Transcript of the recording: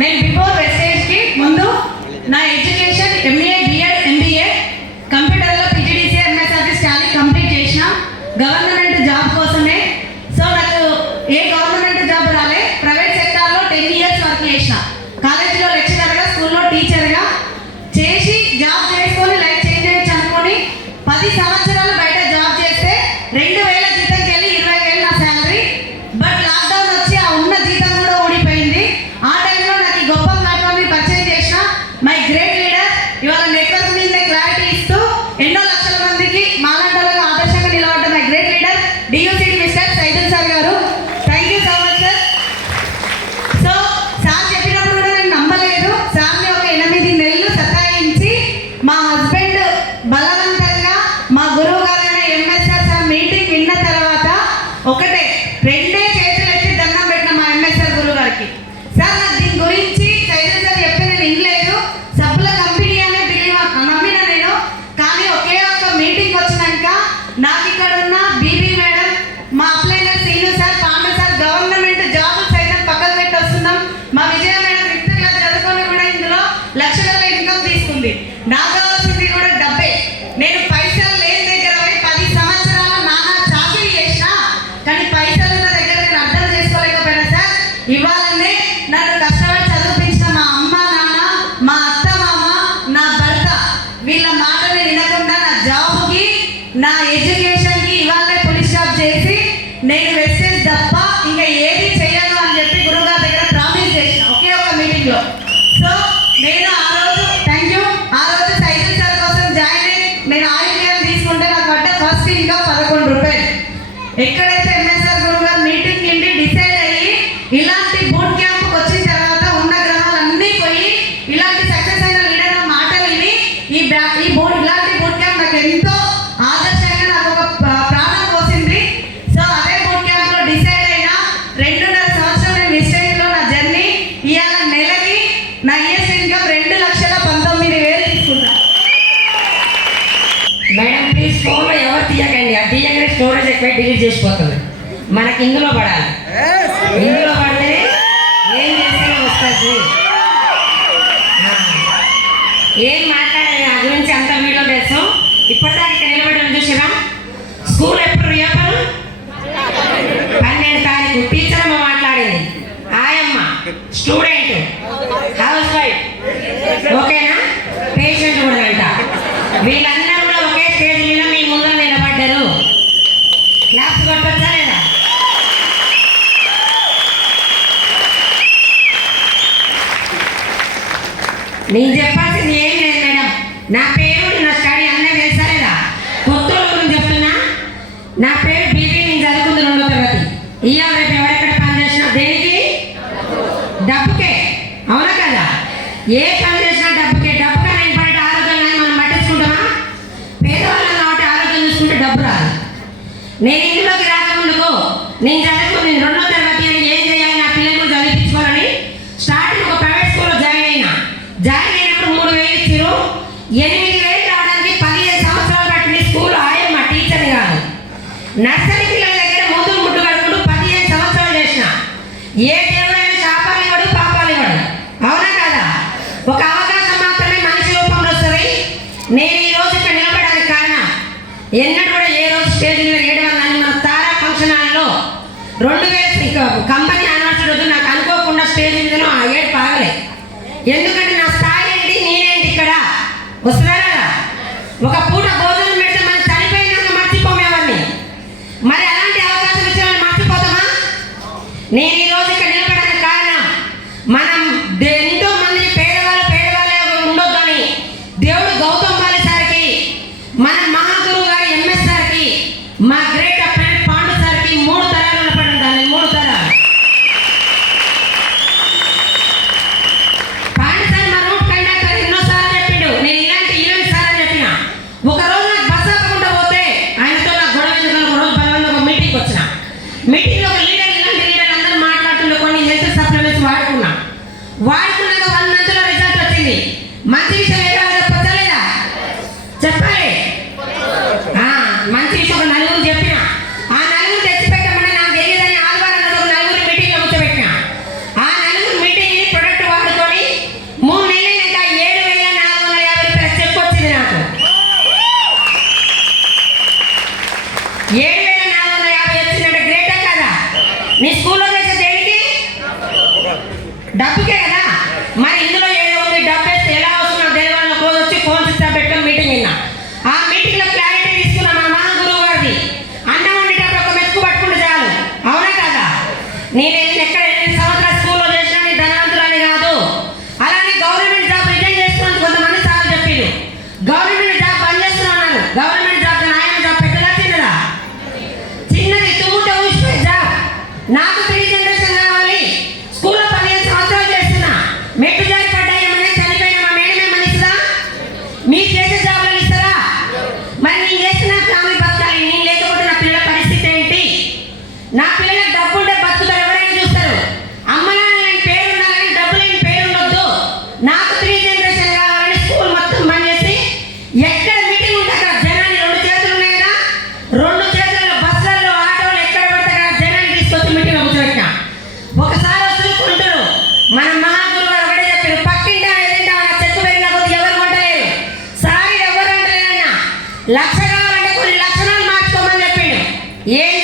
నేను బిఫోర్ వెస్టేజ్కి ముందు నా ఎడ్యుకేషన్ ఎంఏ బిఎడ్ ఎంబీఏ కంప్యూటర్లో PGDC MS office Tally complete చేసిన గవర్నమెంట్ జాబ్ కోసమే. సో నాకు ఏ గవర్నమెంట్ జాబ్ రాలే, ప్రైవేట్ సెక్టార్లో 10 years వర్క్ చేసిన. కాలేజీలో లెక్చరర్గా, స్కూల్లో టీచర్గా చేసి జాబ్ చేసుకొని లైఫ్ చేంజ్ చేయొచ్చు అనుకొని 10 సంవత్సరాలు బయట జాబ్ చేస్తే 2000 జీతంకి వెళ్ళి 20,000 నా శాలరీ. బట్ లాక్డౌన్ వచ్చి ఆ ఉన్న జీతం కూడా ఊడిపోయింది. ఆ టైంలో నాకు ఈ గొప్ప ప్లాట్ఫామ్ని పరిచయం చేసిన మై గ్రేట్ లీడర్ ఇవాళ నెట్వర్క్ మీదే క్లారిటీ ఇస్తూ ఎన్నో లక్షల మందికి మాలాంటలకు ఆదర్శంగా నిలబడ్డ my great leader D U C D mister Saidul sir garu. Thank you so much sir. So sir చెప్పినప్పుడు కూడా నేను నమ్మలేదు. సార్ని ఒక 8 నెలలు సతాయించి మా హస్బెండ్ బలవంతంగా మా గురువు గారైన ఎంఎస్ఆర్ సార్ మీటింగ్ విన్న తర్వాత ఒకటే 2 చేతులు ఎత్తి దండం పెట్టిన మా ఎంఎస్ఆర్ గురువు గారికి. సార్ నాకు దీని గురించి సైదుల్ సార్ చెప్తే నేను వినలేదు, సబ్బుల కంపెనీ అనే నమ్మిన నేను. కానీ ఒకే ఒక మీటింగ్ వచ్చినాక నాకు ఇక్కడ ఉన్న బీబీ మేడం, మా అప్లైనర్ Seenu sir, Pandu sir government జాబులు సైతం పక్కకు పెట్టి వస్తున్నాం. మా విజయ మేడం 5th క్లాస్ చదువుకొని కూడా ఇందులో లక్షలలో ఇన్కమ్ తీసుకుంది. నాకు కావాల్సింది కూడా డబ్బే. నేను పైసలు లేని దగ్గర 10 సంవత్సరాలు నానా చాకరీ చేసిన, కానీ పైసలు ఉన్న దగ్గర నేను అర్థం చేసుకోలేకపోయినా సార్. ఇవాళనే నన్ను కష్టపడి చదివించిన మా అమ్మ నాన్న, మా అత్త మామ, నా భర్త వీళ్ళ మాటలు వినకుండా నా జాబ్కి, నా ఎడ్యుకేషన్కి ఇవాళే పోలీస్ స్టాప్ చేసి నేను వెస్టేజ్ తప్ప ఇంకా ఏది చేయను అని చెప్పి గురువుగారి దగ్గర ప్రామిస్ చేసిన ఒకే ఒక మీటింగ్లో. సో నేను ఆ రోజు థ్యాంక్ యూ, ఆ రోజు సైదుల్ సార్ కోసం జాయిన్ అయ్యి నేను ఆయిల్ తీసుకుంటే నాకు పడ్డ ఫస్ట్ ఇంకా 11 రూపాయలు. ఎక్కడైతే ఎంఎస్ఆర్ గురువు గారు మీటింగ్ నుండి డిసైడ్ అయ్యి ఇలాంటి బూట్ క్యాంప్కి వచ్చిన తర్వాత ఉన్న గ్రహాలన్నీ పోయి ఇలాంటి సక్సెస్ అయిన లీడర్ మాటలు విని ఇలాంటి బూట్ క్యాంప్ నాకు ఎంతో ఆదర్శంగా నాకు ఒక ప్రాణం పోసింది. సో అదే బూట్ క్యాంప్లో డిసైడ్ అయిన 2.5 సంవత్సరాలు నేను మిస్టేక్లో నా జర్నీ. ఇవాళ నెలకి నా ఇయర్స్ ఇన్కమ్ 2,19,000 తీసుకుంటాను. మేడం ప్లీజ్ ఫోన్లో ఎవరు తీయకండి, అది తీయగానే స్టోరేజ్ ఎక్కువ డిలీట్ చేసిపోతుంది. మనకి ఇందులో పడాలి, ఇందులో పడితే ఏం చేస్తే వస్తుంది. ఏం మాట్లాడాలి నా గురించి అంత వీడియో తెలుసు. ఇప్పటిదాకా ఇక్కడ నిలబడి చూసినా స్కూల్ ఎప్పుడు రియోపన్ 12వ తారీఖు టీచర్ అమ్మ మాట్లాడింది, ఆయమ్మ స్టూడెంట్ హౌస్ వైఫ్ ఓకేనా, పేషెంట్ కూడా అంట. వీళ్ళందరూ కూడా ఒకే స్టేజ్ మీద మీ ముందు నిలబడ్డారు. క్లాస్ కొట్టొచ్చా లేదా? నేను చెప్పాల్సింది ఏం లేదు మేడం. నా పేరు, నా స్టడీ అన్నీ తెలుసా లేదా? కొత్త గురించి చెప్తున్నా. నా పేరు బీబీ, నేను చదువుకుంది 2వ తరగతి. ఇవాళ రేపు ఎవరెక్కడ పని చేసినా దేనికి? డబ్బుకే, అవునా కదా? ఏ పని చేసినా డబ్బుకే. డబ్బుగా నేను పడే ఆరోగ్యాన్ని మనం పట్టించుకుంటామా? పేదవాళ్ళం కాబట్టి ఆరోగ్యం చూసుకుంటే డబ్బు రాదు. నేను ఇందులోకి రాకముందుకు నేను చదువుకుని 2వ తరగతి అని ఏం చేయాలి, నా పిల్లలు చదివించుకోవాలని స్టార్టింగ్ ఒక ప్రైవేట్ స్కూల్లో జాయిన్ అయినా. జాయిన్ అయినప్పుడు 3,000 ఇచ్చారు. 8,000 రావడానికి 15 సంవత్సరాలు పట్టింది. స్కూల్ ఆయమ్మ, టీచర్ని కాదు. నర్సరీ పిల్లల దగ్గర ముందు ముట్టు కడుకుంటూ 15 సంవత్సరాలు చేసిన. ఏ దేవుడైనా శాపాలు ఇవ్వడు, పాపాలు ఇవ్వడు, అవునా కదా? ఒక అవకాశం మాత్రమే మనిషి రూపంలో వస్తుంది. నేను ఈ రోజు ఇక్కడ నిలబడడానికి కారణం ఎన్నడూ కూడా ఏ రోజు స్టేజ్ మీద ఏడవని మన తారా ఫంక్షన్ హాల్లో 2000 కంపెనీ యానివర్సరీ రోజు నాకు అనుకోకుండా స్టేజ్ మీదనో ఆ ఏడు పాగలే. ఎందుకంటే నా స్థాయి ఏంటి, నేనేంటి ఇక్కడ వస్తున్నారా? ఒక పూట భోజనం పెడితే మనం చనిపోయినాక మర్చిపోమేవాడిని. మరి అలాంటి అవకాశం ఇచ్చిన వాళ్ళు మర్చిపోతామా? నేను ఈ రోజు ఇక్కడ నిలబడడానికి కారణం మనం ఎంతో మంది పేదవాళ్ళే ఉండొద్దని దేవుడు గౌతమ్ బాలి సార్కి, మన మహాగురువు గారి ఎంఎస్ సార్కి, మా గ్రేట్ ఫ్రెండ్ పాండు సార్కి 3 తరాలు నిలబడి ఉంటాను. 3 తరాలు. పాండు సార్ మా రూట్ కండక్టర్ ఎన్నోసార్లు చెప్పిండు, నేను ఇలాంటి ఈవెంట్ సార్ అని చెప్పిన. ఒకరోజు నాకు బస్ ఆపకుండా పోతే ఆయనతో నాకు గొడవ ఎందుకు, ఒక రోజు బలవంతంగా ఒక మీటింగ్కి వచ్చిన. మీటింగ్లో ఒక లీడర్, ఇలాంటి లీడర్ అందరూ నీ స్కూల్లో చేసే దేనికి? డబ్బుకే కదా. మరి ఇందులో ఏదో ఉంది, డబ్బు వేస్తే ఎలా వస్తుందో తెలియని రోజు వచ్చి ఫోన్ సిస్టమ్ పెట్టుకుని మీటింగ్ విన్నా. ఆ మీటింగ్లో క్లారిటీ తీసుకున్న మన మహాగురువు గారిది. అన్నం ఉండేటప్పుడు ఒక మెతుకు పట్టుకుంటే చాలు. అవునా కదా? నేను ఎక్కడ 8 సంవత్సరాల స్కూల్లో చేసినా నేను ధనవంతులని కాదు. అలానే గవర్నమెంట్ జాబ్ రిజైన్ చేస్తున్నాను కొంతమంది సార్లు చెప్పారు. గవర్నమెంట్ జాబ్ బంద్ చేస్తున్నారు. గవర్నమెంట్ జాబ్ న్యాయం జాబ్ పెద్దలా చిన్నదా? చిన్నది, తుమ్ముట ఊసిపోయే జాబ్. నాకు 3 జనరేషన్ కావాలి. స్కూల్లో 15 సంవత్సరాలు చేస్తున్నా. మెట్టు జారి పడ్డాయేమని చనిపోయిన మా మేడం ఏమని ఇస్తుందా? మీరు చేసే జాబ్లను ఇస్తారా? మరి నేను చేసిన ఫ్యామిలీ బతకాలి. నేను లేకపోతే నా పిల్లల పరిస్థితి ఏంటి? నా పిల్లలకు డబ్బు ఉంటే బతుకుతారు, ఎవరైనా చూస్తారు. అమ్మ నాన్న పేరు ఉండాలని డబ్బు లేని పేరు ఉండొద్దు. నాకు 3 జనరేషన్ కావాలని స్కూల్ మొత్తం బంద్ చేసి ఎక్కడ మీటింగ్ ఉంటే అక్కడ జనాన్ని 2 చేతులు ఉన్నాయి కదా, 2 చేతుల్లో బస్సులలో ఆటోలు ఎక్కడ పడితే అక్కడ జనాన్ని తీసుకొచ్చి మీటింగ్ కూర్చోబెట్టినా. ఒకసారి వస్తుకుంటారు. మన మహాగురు గారు ఒకటే చెప్పారు, పక్కింటా ఎదుంటా నా చెట్టు పెరిగిన కొద్ది ఎవరు కొంటలేరు. సారీ ఎవరు అంటలేదన్నా. లక్ష కావాలంటే కొన్ని లక్షణాలు మార్చుకోమని చెప్పిండు. ఏం